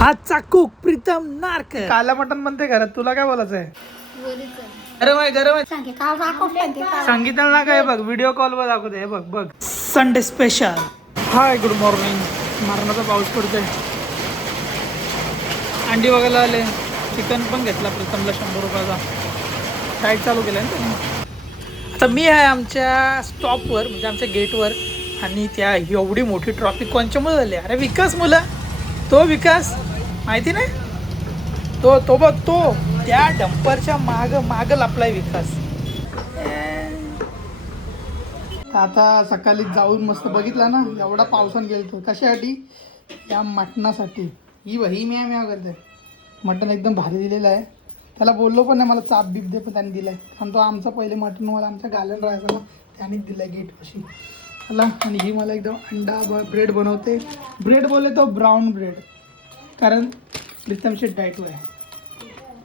आजचा कुक प्रीतम नारकर. काला मटण बनते घरात. तुला काय बोलायचं आहे? गरम आहे गरम आहे. सांगितलं ना काय बघ, व्हिडिओ कॉल वर दाखवते. बघ बघ, संडे स्पेशल. हाय, गुड मॉर्निंग. मारणाचा पाऊस पडतोय. अंडी बघायला आले. चिकन पण घेतला प्रीतमला 100 रुपयाचा. डाएट चालू केलं ना त्यांनी. आता मी आहे आमच्या स्टॉपवर, म्हणजे आमच्या गेटवर. आणि त्या एवढी मोठी ट्रॉफिक कोणच्यामुळे झाली? अरे विकास मुलं, तो विकास माहिती नाही, तो बघ, तो त्या डंपरच्या माग लपलाय विकास. आता सकाळी जाऊन मस्त बघितला ना, एवढा पावसानं गेलतो. कशासाठी? त्या मटणासाठी. ही म्या करते. मटण एकदम भारी दिलेलं आहे. त्याला बोललो पण नाही मला चाप बीप दे, पण त्याने दिलाय. कारण तो आमचा पहिले मटणवाला आमच्या गार्डन राहायचा ना, त्यानेच दिलाय गेट अशी. चला, आणि ही मला एकदम अंडा ब्रेड बनवते. ब्रेड बोलले तो ब्राऊन ब्रेड, कारण प्रीतमची डाएट आहे.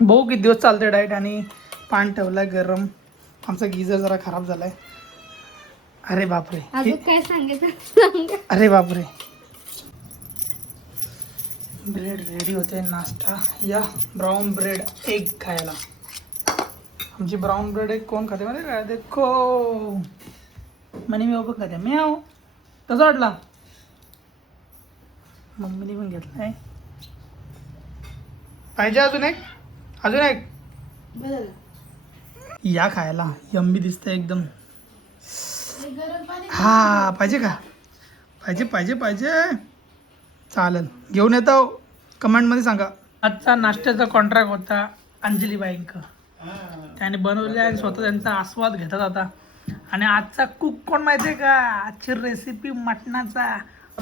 भाऊ किती दिवस चालते डाएट. आणि पान ठेवलाय गरम. आमचा गिझर जरा खराब झालाय. अरे बापरे, काय सांगायचं? अरे बापरे. ब्रेड रेडी होते. नाश्ता या ब्राऊन ब्रेड एग खायला. आमची ब्राऊन ब्रेड एग कोण खाते माहिती काय? देखो म्हणे मी ओपन खाते. म्याव. कसा वाटला? मम्मीने पण घेतलाय. पाहिजे अजून एक? अजून एक या खायला. यम्मी दिसतंय एकदम. हा, पाहिजे का? पाहिजे चालेल, घेऊन येतो. कमेंटमध्ये सांगा. आजचा नाश्त्याचा कॉन्ट्रॅक्ट होता अंजली बाईंक. त्याने बनवले आणि स्वतः त्यांचा आस्वाद घेतात आता. आणि आजचा कुक कोण माहिती आहे का? आजची रेसिपी मटणाचा.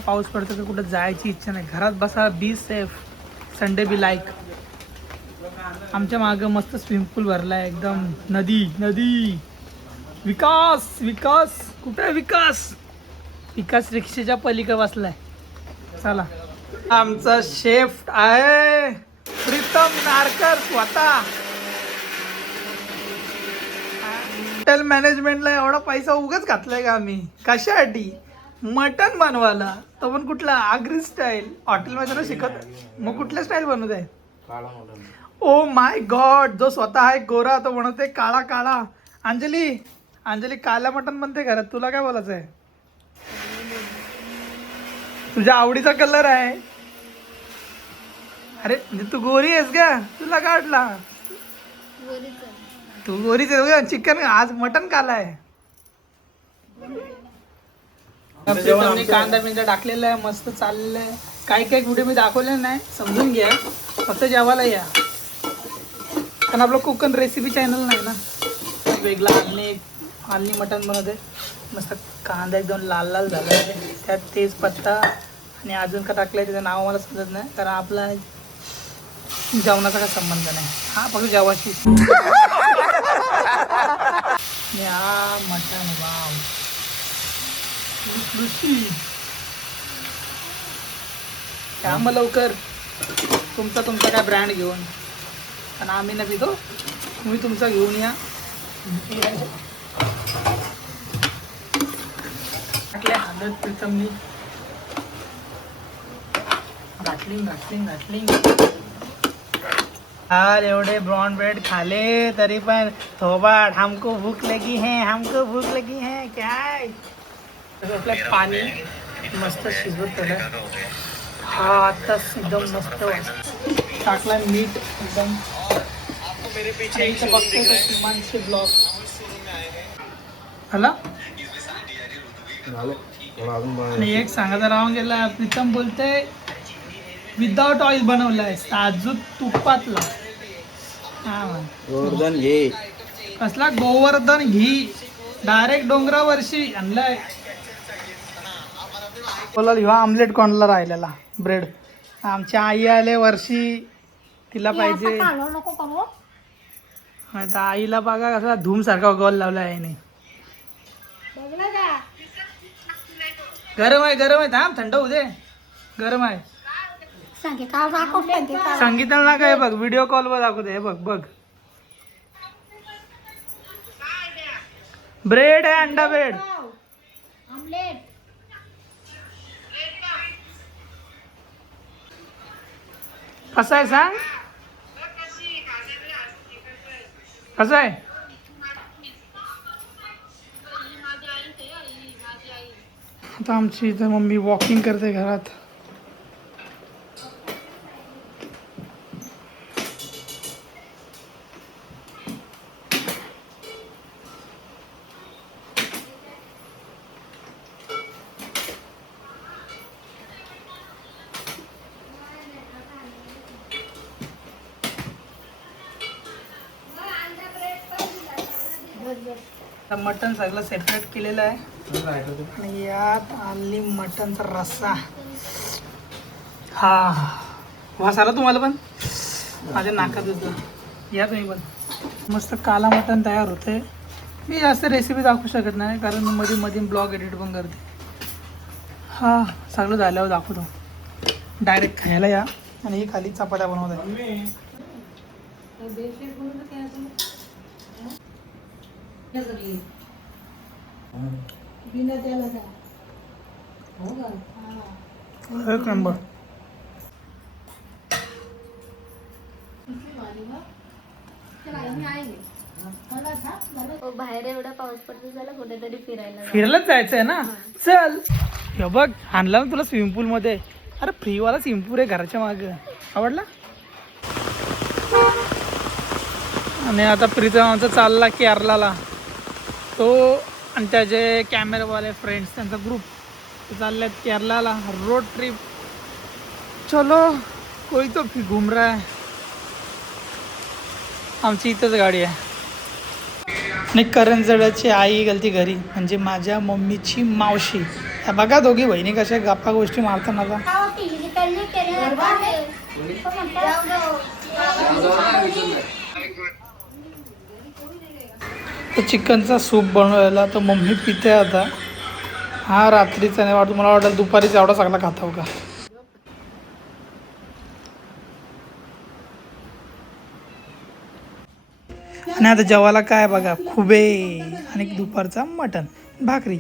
पाऊस पडतो तर कुठं जायची इच्छा नाही. घरात बसा, be safe. Sunday be like. आमच्या मागं मस्त स्विमिंग पूल भरलाय एकदम. नदी. विकास कुठे आहे? विकास रिक्षेच्या पलीकडे बसलाय. चला, आमचा शेफ आहे प्रीतम नारकर स्वतः. हॉटेल मॅनेजमेंटला एवढा पैसा उगाच घातलाय का आम्ही? कशासाठी? मटन बनवायला. तो पण कुठला? आगरी स्टाईल. हॉटेलमध्ये ना शिकत. मग कुठल्या स्टाईल बनवत आहे? ओ माय गॉड, जो स्वतः आहे गोरा तो बनवते काळा. अंजली काला मटन बनते घरात. तुला काय बोलायचं आहे? तुझ्या आवडीचा कलर आहे. अरे तू गोरी आहेस का? तुला काय वाटला? तू गोरीच आहे का? चिकन आज मटन काला आहे. कांदा बिंदा टाकलेला आहे. मस्त चाललेलं आहे. काही व्हिडिओ मी दाखवले नाही, समजून घ्या. फक्त जेवायला या, कारण आपलं कोकण रेसिपी चॅनल नाही ना. वेगळा आलनी मटण बनवते. मस्त कांदा एकदम लाल झाला आहे. त्यात तेज पत्ता आणि अजून का टाकलंय त्याचं नाव मला समजत नाही, कारण आपला जेवणाचा काय संबंध नाही. हा फक्त जेवायची. हा मटण वाव. मग लवकर तुमचा काय ब्रँड घेऊन. आणि आम्ही ना पितो, तुम्ही तुमचा घेऊन या. हळद प्रीतमनी घातली. यार एवढे ब्राउन ब्रेड खाले तरी पण थोबाड. हमको भूख लगी है काय? आपलं पाणी मस्त शिजवत ठेवलं. हा आता एकदम मस्त टाकलाय मीठ एकदम. बघते ब्लॉग हला. आणि एक सांगायचं राहून गेला. प्रीतम बोलते विदाउट ऑइल बनवलाय, साजूक तुपातला. गोवर्धन घी. कसला गोवर्धन घी? डायरेक्ट डोंगरावरशी आणलाय. बोला ह्यो आमलेट कोणाला राहिलेला ब्रेड. आमच्या आई आले वर्षी, तिला पाहिजे. आईला बघा कसा धूम सारखा गोल लावला आहे. गरम आहे. थांब, थंड होऊ दे. गरम आहे. सांगितलं ना काय? बघ, व्हिडिओ कॉल वर दाखवते. बघ ब्रेड आहे. अंडा ब्रेड. कसं आहे सांग. कसं आहे. आता आमची इथं मम्मी वॉकिंग करते घरात. मटन सगळं सेपरेट केलेलं आहे आणि यात आली मटनचा रस्सा. हा वास आला तुम्हाला पण. माझ्या नाकात होतं. या तुम्ही पण. मस्त काला मटन तयार होते. मी जास्त रेसिपी दाखवू शकत नाही कारण मध्ये मध्ये ब्लॉग एडिट पण करते. हा सगळं झाल्यावर दाखवतो. डायरेक्ट खायला या. आणि ही खाली चपात्या बनवत आहे. एक नंबर. बाहेर एवढा पाऊस पडतो झाला कुठेतरी फिरायलाच जायचंय ना. चल हे बघ आणला ना तुला स्विमिंग पूल मध्ये. अरे फ्रीवाला स्विमिंग पूल आहे घराच्या माग. आवडला. आणि आता प्रीतम आमचा चालला केरलाला. तो आणि त्याचे कॅमेरावाले फ्रेंड्स त्यांचा ग्रुप ते चालले आहेत केरलाला रोड ट्रिप. चलो कोई तो घूम रहा है. आमची इथंच गाडी आहे. आणि करंजळ्याची आई गलती घरी म्हणजे माझ्या मम्मीची मावशी. ह्या बघा दोघी बहिणी कशा गप्पा गोष्टी मारताना. तर चिकनचा सूप बनवायला तर मम्मी पिते आता. हा रात्रीचा नाही वाटतं. मला वाटेल दुपारीच एवढा सगळा खाता का. आणि आता जेवायला काय बघा खुबे आणि दुपारचा मटण भाकरी.